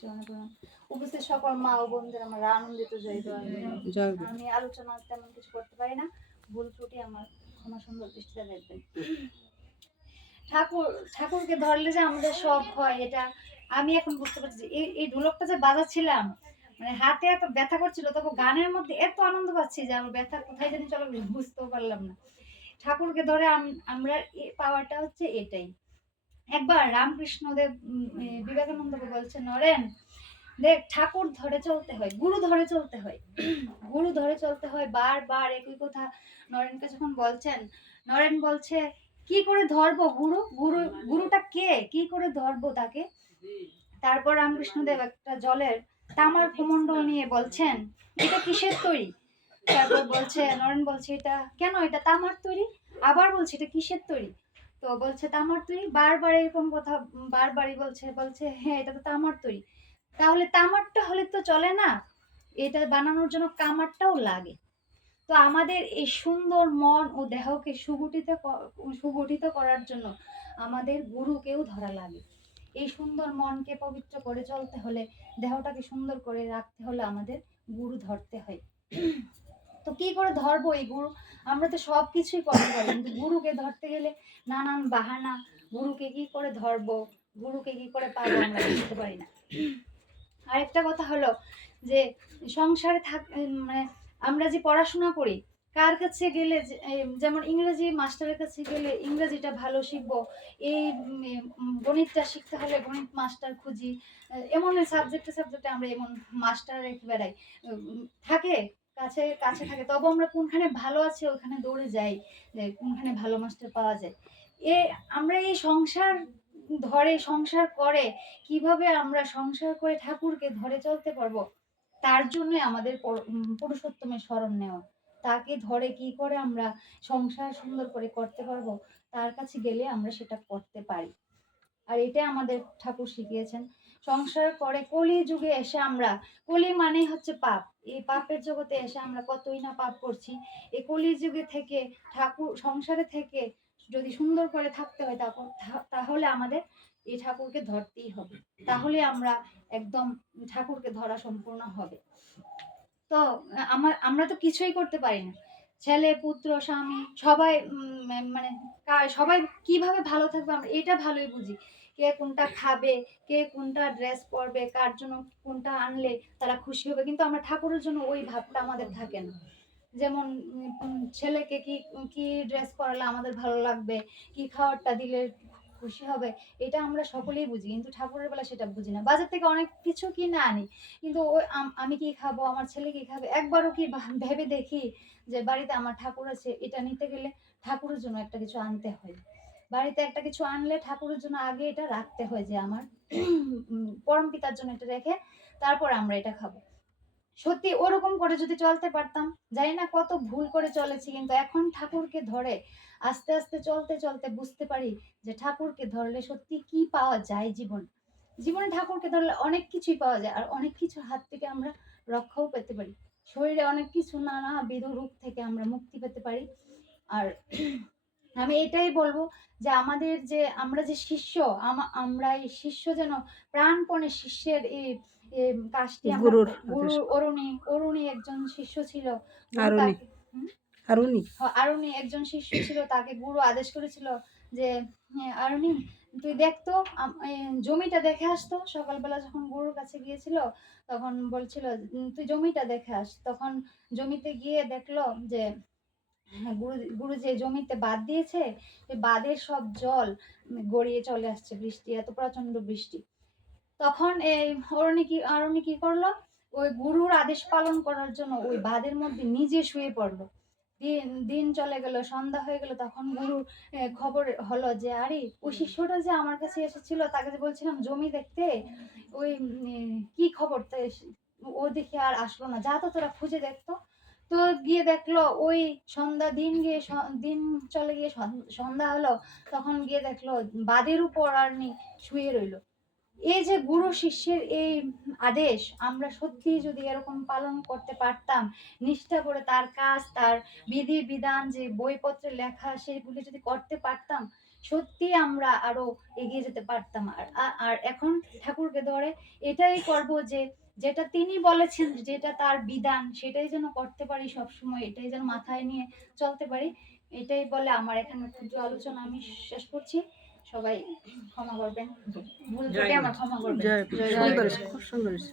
চরণে প্রণাম। উপস্থিত সকল মা ও বোনদের আমার আনন্দিত জয় জয়। আমি আলোচনা তেমন কিছু করতে পারি না, ভুল ত্রুটি আমার ক্ষমা সুন্দর দৃষ্টিতে দেখবেন। ঠাকুরকে ধরলে যে আমাদের সব হয়, এটা আমি এখন বুঝতে পারছি। এই ঢোলকটা যে বাজাচ্ছিলাম, মানে হাতে এত ব্যথা করছিল, তবে গানের মধ্যে এত আনন্দ পাচ্ছি যে আমার ব্যথা কোথায় জানি চলে গেল, বুঝতেও পারলাম না। ঠাকুরকে ধরে আমরা পাওয়াটা হচ্ছে এটাই। একবার রামকৃষ্ণদেব বিবেকানন্দকে বলছে, নরেন দেখ, ঠাকুর ধরে চলতে হয়, গুরু ধরে চলতে হয়, গুরু ধরে চলতে হয়। বারবার একই কথা নরেনকে যখন বলছেন, নরেন বলছে কি করে ধরবো গুরু, গুরুটা কে, কি করে ধরবো তাকে। তারপর রামকৃষ্ণদেব একটা জলের তামার কুমন্ডল নিয়ে বলছেন, এটা কিসের তৈরি? তারপর বলছে, নরেন বলছে, এটা কেন, এটা তামার তৈরি। আবার বলছে, এটা কিসের তৈরি? তো বলছে তামার তৈরি। বারবার এরকম কথা বারবারই বলছে হ্যাঁ, এটা তো তামার তৈরি। তাহলে তামারটা হলে তো চলে না, এটা বানানোর জন্য কামারটাও লাগে। তো আমাদের এই সুন্দর মন ও দেহকে সুগঠিত করার জন্য আমাদের গুরুকেও ধরা লাগে। এই সুন্দর মনকে পবিত্র করে চলতে হলে, দেহটাকে সুন্দর করে রাখতে হলে আমাদের গুরু ধরতে হয়। তো কি করে ধরবো এই গুরু? আমরা তো সব কিছুই করতে পারি, কিন্তু গুরুকে ধরতে গেলে নানান বাহানা। গুরুকে কি করে ধরবো, গুরুকে কি করে পাবো, আমরা বুঝতে পারি না। আরেকটা কথা হলো যে সংসারে মানে আমরা যে পড়াশোনা করি, কার কাছে গেলে যেমন ইংরেজি মাস্টারের কাছে গেলে ইংরেজিটা ভালো শিখবো, এই গণিতটা শিখতে হলে গণিত মাস্টার খুঁজি। এমন সাবজেক্টে আমরা এমন মাস্টার রেখে বেড়াই, থাকে কাছে কাছে থাকে, তবে আমরা কোনখানে ভালো আছে ওখানে দৌড়ে যাই যে কোনখানে ভালো মাস্টার পাওয়া যায়। এ আমরা এই সংসার করে কিভাবে আমরা সংসার করে ঠাকুরকে ধরে চলতে পারবো, তার জন্যই আমাদের পুরুষোত্তমের শরণ নেওয়া। তাকে ধরে কি করে আমরা সংসার সুন্দর করে করতে পারবো, তার কাছে গেলে আমরা সেটা করতে পারি। আর এটা আমাদের ঠাকুর শিখিয়েছেন। সংসার করে কলি যুগে এসে আমরা, কলি মানে হচ্ছে পাপ, এই পাপের জগতে এসে আমরা কতই না পাপ করছি। এই কলি যুগে থেকে ঠাকুর সংসারে থেকে যদি সুন্দর করে থাকতে হয়, তাহলে আমাদের এই ঠাকুরকে ধরতেই হবে। তাহলে আমরা একদম ঠাকুরকে ধরা সম্পূর্ণ হবে। তো আমরা তো কিছুই করতে পারি না। ছেলে পুত্র স্বামী সবাই মানে সবাই কিভাবে ভালো থাকবে আমরা এটা ভালোই বুঝি। কে কোনটা খাবে, কে কোনটা ড্রেস পরবে, কার জন্য কোনটা আনলে তারা খুশি হবে, কিন্তু আমরা ঠাকুরের জন্য ওই ভাবটা আমাদের থাকে না। যেমন ছেলেকে কি কি ড্রেস পরালে আমাদের ভালো লাগবে, কি খাবারটা দিলে খুশি হবে, এটা আমরা সকলেই বুঝি, কিন্তু ঠাকুরের বেলা সেটা বুঝি না। বাজার থেকে অনেক কিছু কিনে আনি, কিন্তু ওই আমি কি খাবো, আমার ছেলে কি খাবে, একবারও কি ভেবে দেখি যে বাড়িতে আমার ঠাকুর আছে, এটা নিতে গেলে ঠাকুরের জন্য একটা কিছু আনতে হয়। বাড়িতে একটা কিছু আনলে ঠাকুরের জন্য আগে এটা রাখতে হয় যে আমার পরম পিতার জন্য এটা রেখে তারপর আমরা এটা খাবো। সত্যি ওরকম করে যদি চলতে পারতাম, জানি না কত ভুল করে চলেছি, কিন্তু এখন ঠাকুরকে ধরে আস্তে আস্তে চলতে চলতে বুঝতে পারি যে ঠাকুরকে ধরলে সত্যি কি পাওয়া যায় জীবনে ঠাকুরকে ধরলে অনেক কিছুই পাওয়া যায়, আর অনেক কিছুর হাত থেকে আমরা রক্ষাও পেতে পারি। শরীরে অনেক কিছু নানাবিধ রোগ থেকে আমরা মুক্তি পেতে পারি। আর আমি এটাই বলবো যে আমরা যে শিষ্য, আমরা এই শিষ্য যেন প্রাণপণে শিষ্যের এই কাজটি আমরা গুরু অরুণী একজন শিষ্য ছিল। আরুণী একজন শিষ্য ছিল, তাকে গুরু আদেশ করেছিল যে আরুণী তুই দেখতো জমিটা দেখে আসতো। সকালবেলা যখন গুরুর কাছে গিয়েছিল তখন বলছিল তুই জমিটা দেখে আস। তখন জমিতে গিয়ে দেখলো যে হ্যাঁ, গুরু যে জমিতে বাঁধ দিয়েছে, ওই বাঁধের সব জল গড়িয়ে চলে আসছে, বৃষ্টি এত প্রচন্ড বৃষ্টি। তখন এই অরণি কি করলো, ওই গুরুর আদেশ পালন করার জন্য ওই বাঁধের মধ্যে নিজে শুয়ে পড়লো। দিন দিন চলে গেল, সন্ধ্যা হয়ে গেল, তখন গুরুর খবর হলো যে আরে ওই শিষ্যটা যে আমার কাছে এসেছিল, তাকে যে বলছিলাম জমি দেখতে, ওই কি খবর, ও দেখে আর আসলো না, যা তো তোরা খুঁজে দেখতো। তো গিয়ে দেখলো ওই দিন চলে গিয়ে সন্ধ্যা হলো, তখন গিয়ে দেখলো বাঁধের উপর আর শুয়ে রইলো। এই যে গুরু শিষ্যের এই আদেশ আমরা সত্যি যদি এরকম পালন করতে পারতাম, নিষ্ঠা করে তার কাজ, তার বিধি বিধান যে বইপত্রে লেখা সেগুলি যদি করতে পারতাম, সত্যি আমরা আরো এগিয়ে যেতে পারতাম। আর এখন ঠাকুরকে ধরে এটাই করব যে যেটা তিনি বলেছেন, যেটা তার বিধান সেটাই যেন করতে পারি সবসময়, এটাই যেন মাথায় নিয়ে চলতে পারি। এটাই বলে আমার এখানে ক্ষুদ্র আলোচনা আমি শেষ করছি। সবাই ক্ষমা করবেন। ভুল ত্রুটি আমার ক্ষমা করবেন। জয় জয় সুন্দর গুরু। হয়েছে, খুব সুন্দর হয়েছে।